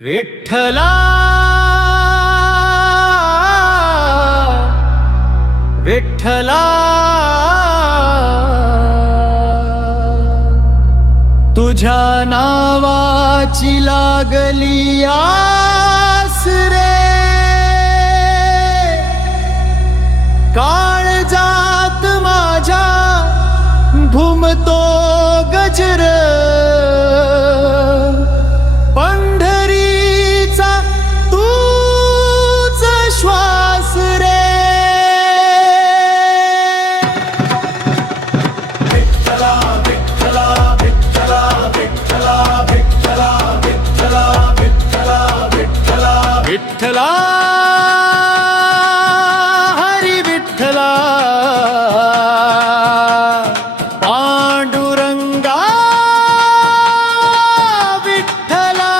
विठ्ठला विठ्ठला तुझ्या नावाची लागली आस रे, काळजात माझ्या घुमतो गजर, पंढरीचा तूच श्वास रे. विठ्ठला विठ्ठला विठ्ठला विठ्ठला विठ्ठला विठ्ठला विठ्ठला विठ्ठला विठ्ठला हरी विठ्ठला पांडुरंगा विठ्ठला.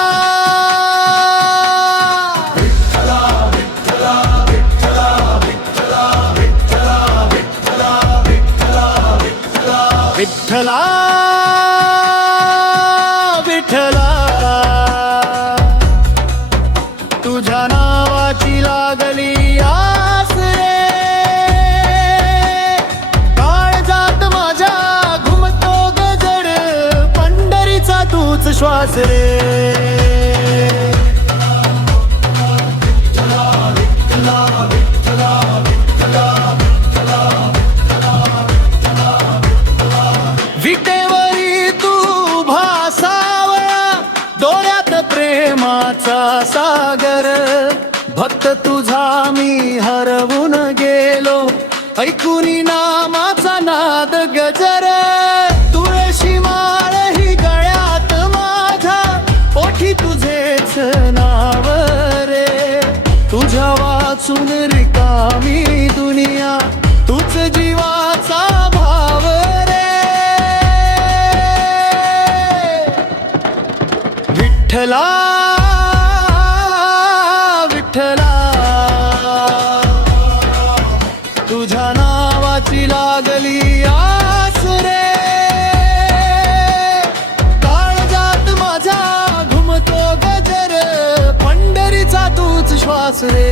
विठ्ठला विठ्ठला विठ्ठला विठ्ठला विठ्ठला विठ्ठला विठ्ठला विठ्ठला विठ्ठला विठ्ठला तुझ्या नावाची लागली आस रे, काळजात माझ्या घुमतो गजर, पंढरीचा तूच श्वास रे. विटेवरी तू भासावळा, डोळ्यात प्रेमाचा सागर, भक्त तुझा मी हरवून गेलो, ऐकूनी नामाचा नाद गजर, तुळशी माळ ही गळ्यात माझ्या, ओठी तुझेच नाव रे, तुझ्या वाचून रिकामी दुनिया, तूच जीवाचा भाव रे. विठ्ठला विठ्ठला तुझ्या नावाची लागली आस रे, काळजात माझ्या घुमतो गजर, पंढरीचा तूच श्वास रे.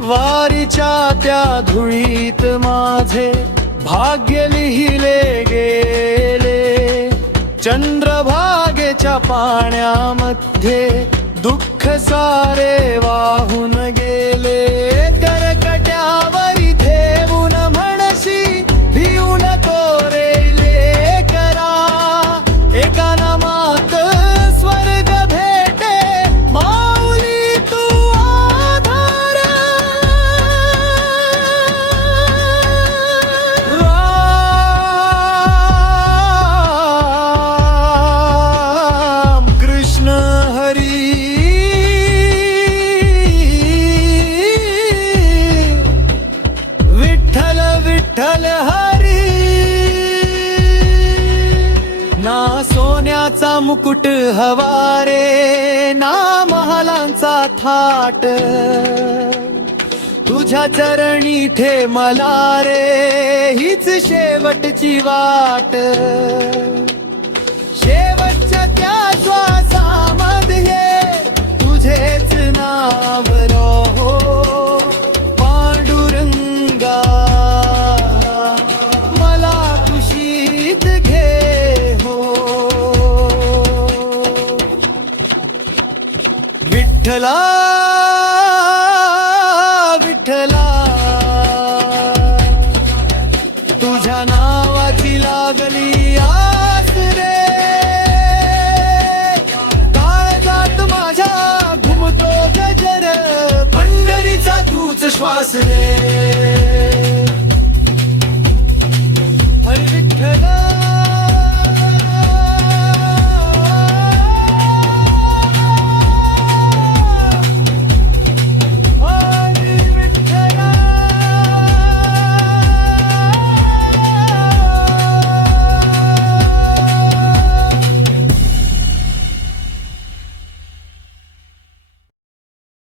वारीच्या त्या धुळीत माझे भाग्य लिहिले गेले, चंद्रभागेच्या पाण्यामध्ये दुःख सारे वाहून गेले, करकट्यावरी ठेवून म्हणशी भिवू नको रे लेकरा, एका नामात स्वर्ग भेटे, माऊली तू आधार. राम कृष्ण हरी विठ्ठल विठ्ठल हरी. ना सोन्याचा मुकुट हवा रे, ना महालांचा थाट, तुझ्या चरणी ठे मला रे, हीच शेवटची वाट. शेवटच्या त्या श्वासामध्ये तुझेच नाव रो, पांडुरंगा मला कुशीत घे हो. विठ्ठला विठ्ठला तुझ्या नावाची लागली आस रे, काळजात माझ्या घुमतो गजर, पंढरीचा तूच श्वास रे.